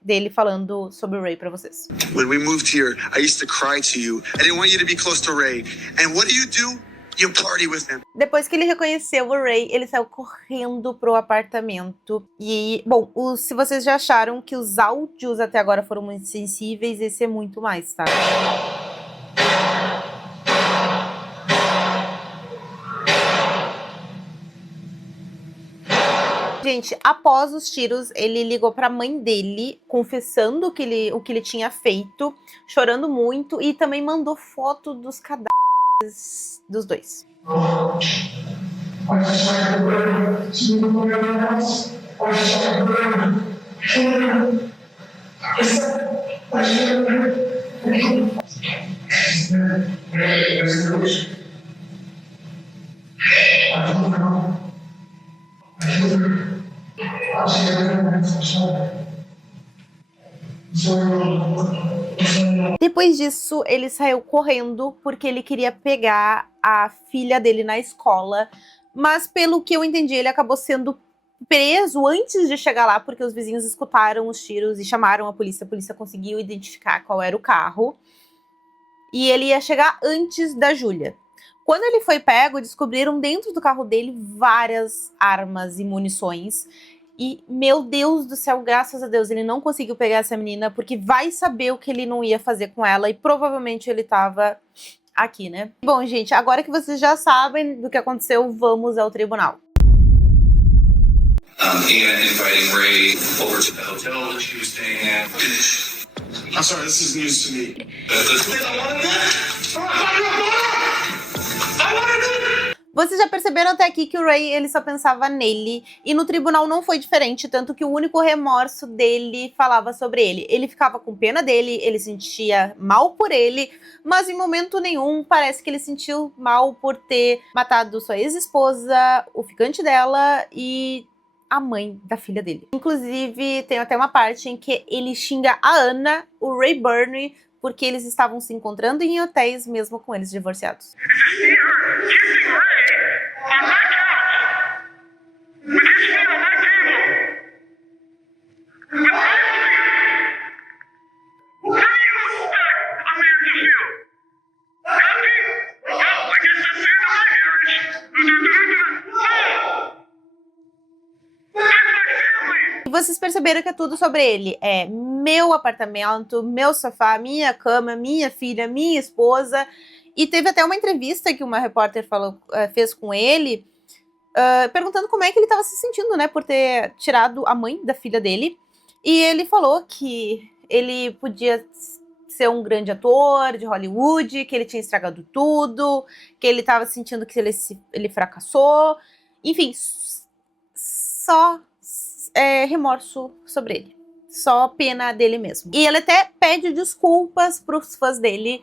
dele falando sobre o Ray pra vocês. When we moved here, I used to cry to you. I didn't want you to be close to Ray. And what do? You party with him. Depois que ele reconheceu o Ray, ele saiu correndo pro apartamento. E, bom, se vocês já acharam que os áudios até agora foram muito sensíveis, esse é muito mais, tá? Gente, após os tiros, ele ligou pra mãe dele, confessando o que ele tinha feito, chorando muito, e também mandou foto dos cadáveres dos dois. Depois disso, ele saiu correndo porque ele queria pegar a filha dele na escola, mas pelo que eu entendi, ele acabou sendo preso antes de chegar lá, porque os vizinhos escutaram os tiros e chamaram a polícia conseguiu identificar qual era o carro, e ele ia chegar antes da Júlia. Quando ele foi pego, descobriram dentro do carro dele várias armas e munições. E, meu Deus do céu, graças a Deus, ele não conseguiu pegar essa menina, porque vai saber o que ele não ia fazer com ela, e provavelmente ele tava aqui, né? Bom, gente, agora que vocês já sabem do que aconteceu, vamos ao tribunal. And inviting Ray over to the hotel that she was staying at. I'm sorry, this is news to me. Vocês já perceberam até aqui que o Ray, ele só pensava nele, e no tribunal não foi diferente, tanto que o único remorso dele falava sobre ele. Ele ficava com pena dele, ele sentia mal por ele, mas em momento nenhum parece que ele sentiu mal por ter matado sua ex-esposa, o ficante dela e a mãe da filha dele. Inclusive, tem até uma parte em que ele xinga a Ana, o Ray Burney, porque eles estavam se encontrando em hotéis mesmo com eles divorciados. Vocês perceberam que é tudo sobre ele. É meu apartamento, meu sofá, minha cama, minha filha, minha esposa. E teve até uma entrevista que uma repórter fez com ele, perguntando como é que ele estava se sentindo, né, por ter tirado a mãe da filha dele. E ele falou que ele podia ser um grande ator de Hollywood, que ele tinha estragado tudo, que ele estava sentindo que ele fracassou. Enfim, só remorso sobre ele. Só pena dele mesmo. E ele até pede desculpas pros fãs dele,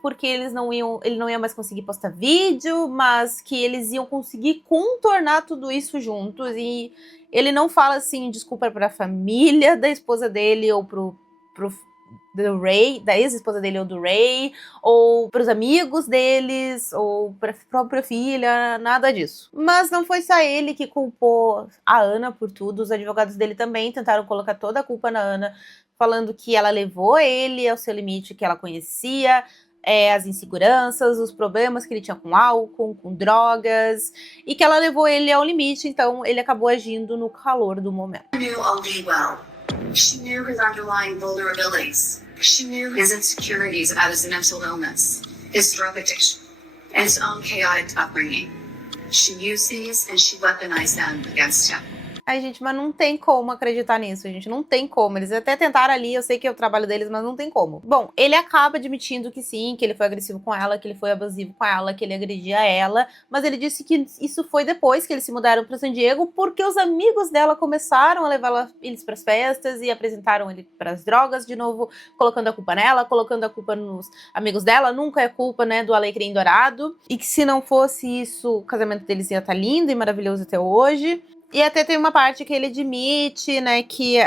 porque ele não ia mais conseguir postar vídeo, mas que eles iam conseguir contornar tudo isso juntos. E ele não fala assim, desculpa pra família da esposa dele, ou do Ray, da ex-esposa dele ou do Ray, ou pros amigos deles, ou pra própria filha, nada disso. Mas não foi só ele que culpou a Ana por tudo, os advogados dele também tentaram colocar toda a culpa na Ana, falando que ela levou ele ao seu limite, que ela conhecia as inseguranças, os problemas que ele tinha com álcool, com drogas, e que ela levou ele ao limite, então ele acabou agindo no calor do momento. I knew all day well She knew his underlying vulnerabilities. She knew his insecurities about his mental illness, his drug addiction, and his own chaotic upbringing. She used these and she weaponized them against him. Ai, gente, mas não tem como acreditar nisso, gente. Não tem como. Eles até tentaram ali, eu sei que é o trabalho deles, mas não tem como. Bom, ele acaba admitindo que sim, que ele foi agressivo com ela, que ele foi abusivo com ela, que ele agredia ela. Mas ele disse que isso foi depois que eles se mudaram para San Diego, porque os amigos dela começaram a levar eles para as festas e apresentaram ele para as drogas, de novo, colocando a culpa nela, colocando a culpa nos amigos dela. Nunca é culpa, né, do Alecrim Dourado. E que se não fosse isso, o casamento deles ia estar lindo e maravilhoso até hoje. E até tem uma parte que ele admite, né, que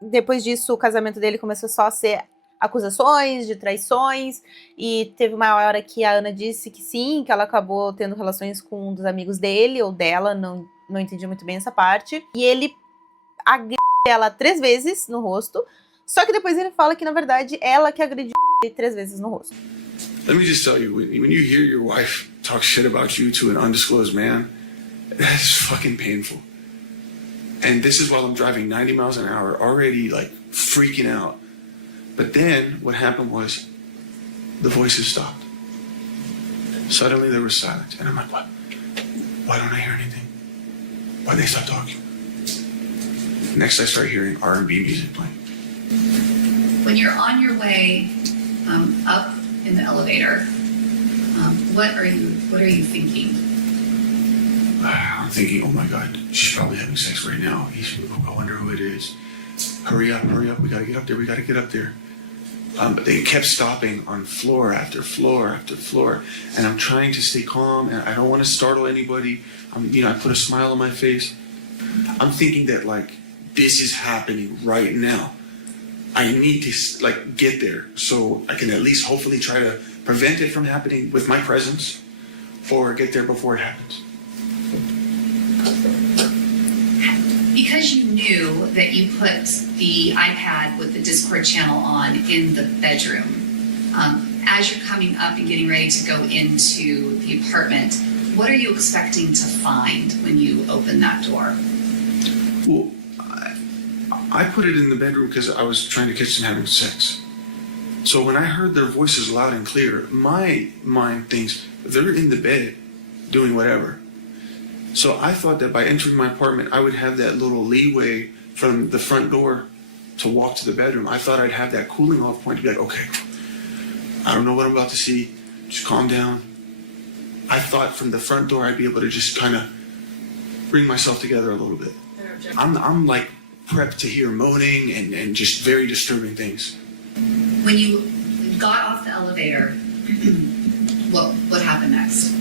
depois disso o casamento dele começou só a ser acusações de traições, e teve uma hora que a Ana disse que sim, que ela acabou tendo relações com um dos amigos dele, ou dela, não entendi muito bem essa parte, e ele agrediu ela 3 vezes no rosto, só que depois ele fala que na verdade ela que agrediu ele 3 vezes no rosto. Let me just tell you, when you hear your wife talk shit about you to an undisclosed man, that's fucking painful. And this is while I'm driving 90 miles an hour, already like freaking out. But then what happened was the voices stopped. Suddenly there was silence. And I'm like, what? Why don't I hear anything? Why'd they stop talking? Next I start hearing R&B music playing. When you're on your way up in the elevator, what are you thinking? I'm thinking, oh my God, she's probably having sex right now. I wonder who it is. Hurry up, we gotta get up there. But they kept stopping on floor after floor after floor. And I'm trying to stay calm, and I don't want to startle anybody. I put a smile on my face. I'm thinking that, like, this is happening right now. I need to, like, get there so I can at least hopefully try to prevent it from happening with my presence, or get there before it happens. Because you knew that you put the iPad with the Discord channel on in the bedroom, as you're coming up and getting ready to go into the apartment, what are you expecting to find when you open that door? Well, I put it in the bedroom because I was trying to catch them having sex. So when I heard their voices loud and clear, my mind thinks they're in the bed doing whatever. So I thought that by entering my apartment, I would have that little leeway from the front door to walk to the bedroom. I thought I'd have that cooling off point to be like, okay, I don't know what I'm about to see, just calm down. I thought from the front door I'd be able to just kind of bring myself together a little bit. I'm like prepped to hear moaning and just very disturbing things. When you got off the elevator, what happened next?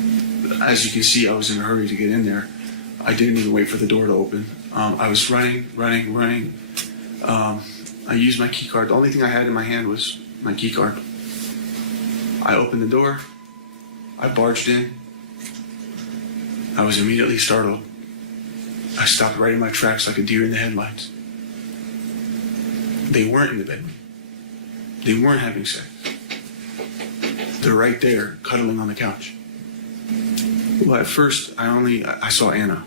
As you can see, I was in a hurry to get in there. I didn't even wait for the door to open. I was running. I used my key card. The only thing I had in my hand was my key card. I opened the door. I barged in. I was immediately startled. I stopped right in my tracks like a deer in the headlights. They weren't in the bedroom. They weren't having sex. They're right there, cuddling on the couch. Well, at first, I saw Anna.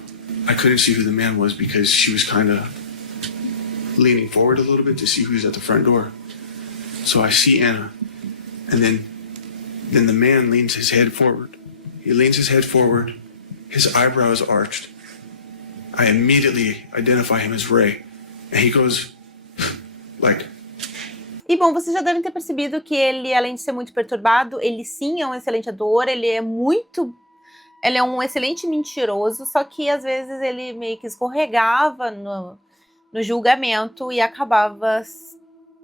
I couldn't see who the man was because she was kind of leaning forward a little bit to see who's at the front door. So I see Anna, and then the man leans his head forward. He leans his head forward, his eyebrows arched. I immediately identify him as Ray, and he goes like. E bom, vocês já devem ter percebido que ele, além de ser muito perturbado, ele sim é um excelente ator, ele é um excelente mentiroso, só que às vezes ele meio que escorregava no julgamento e acabava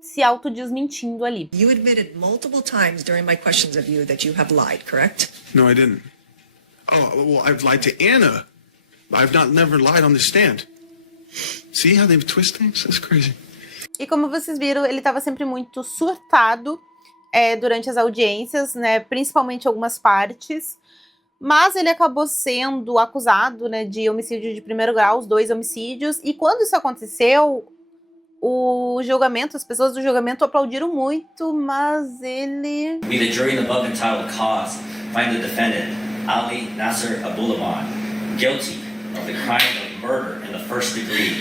se autodesmentindo ali. You admitted multiple times during my questions of you that you have lied, correct? No, I didn't. Oh, well, I've lied to Anna. I've never lied on the stand. See how they twist things? That's crazy. E como vocês viram, ele estava sempre muito surtado durante as audiências, né, principalmente algumas partes, mas ele acabou sendo acusado, né, de homicídio de primeiro grau, os 2 homicídios, e quando isso aconteceu, o julgamento, as pessoas do julgamento aplaudiram muito, mas ele... We, the jury in the above entitled cause, find the defendant, Ali Nasser Abulaban, guilty of the crime of murder in the first degree.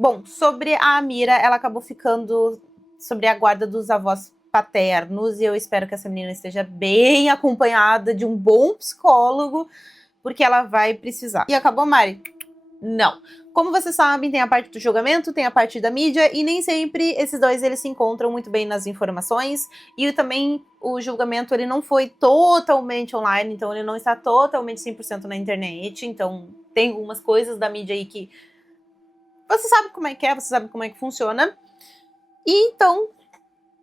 Bom, sobre a Amira, ela acabou ficando sobre a guarda dos avós paternos, e eu espero que essa menina esteja bem acompanhada de um bom psicólogo, porque ela vai precisar. E acabou, Mari? Não. Como vocês sabem, tem a parte do julgamento, tem a parte da mídia, e nem sempre esses dois eles se encontram muito bem nas informações, e também o julgamento ele não foi totalmente online, então ele não está totalmente 100% na internet, então tem algumas coisas da mídia aí que você sabe como é que é, você sabe como é que funciona, e então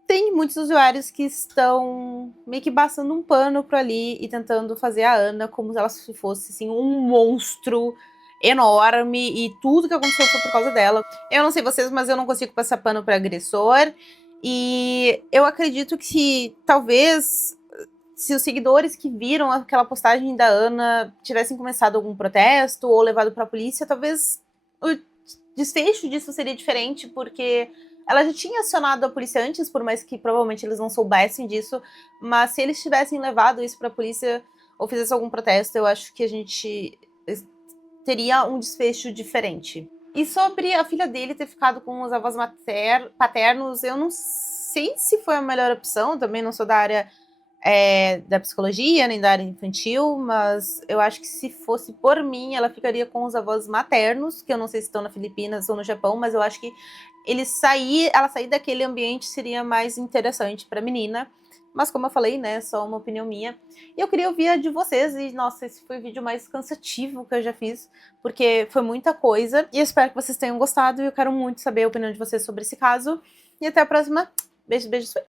tem muitos usuários que estão meio que passando um pano por ali e tentando fazer a Ana como se ela fosse assim, um monstro enorme e tudo que aconteceu foi por causa dela. Eu não sei vocês, mas eu não consigo passar pano para agressor, e eu acredito que talvez se os seguidores que viram aquela postagem da Ana tivessem começado algum protesto ou levado para a polícia, talvez o desfecho disso seria diferente, porque ela já tinha acionado a polícia antes, por mais que provavelmente eles não soubessem disso, mas se eles tivessem levado isso para a polícia ou fizesse algum protesto, eu acho que a gente teria um desfecho diferente. E sobre a filha dele ter ficado com os avós paternos, eu não sei se foi a melhor opção, também não sou da área da psicologia, nem da área infantil, mas eu acho que se fosse por mim, ela ficaria com os avós maternos, que eu não sei se estão na Filipinas ou no Japão, mas eu acho que ela sair daquele ambiente seria mais interessante para a menina. Mas como eu falei, né, só uma opinião minha. E eu queria ouvir a de vocês, e nossa, esse foi o vídeo mais cansativo que eu já fiz, porque foi muita coisa. E eu espero que vocês tenham gostado, e eu quero muito saber a opinião de vocês sobre esse caso. E até a próxima. Beijo, beijo, fui!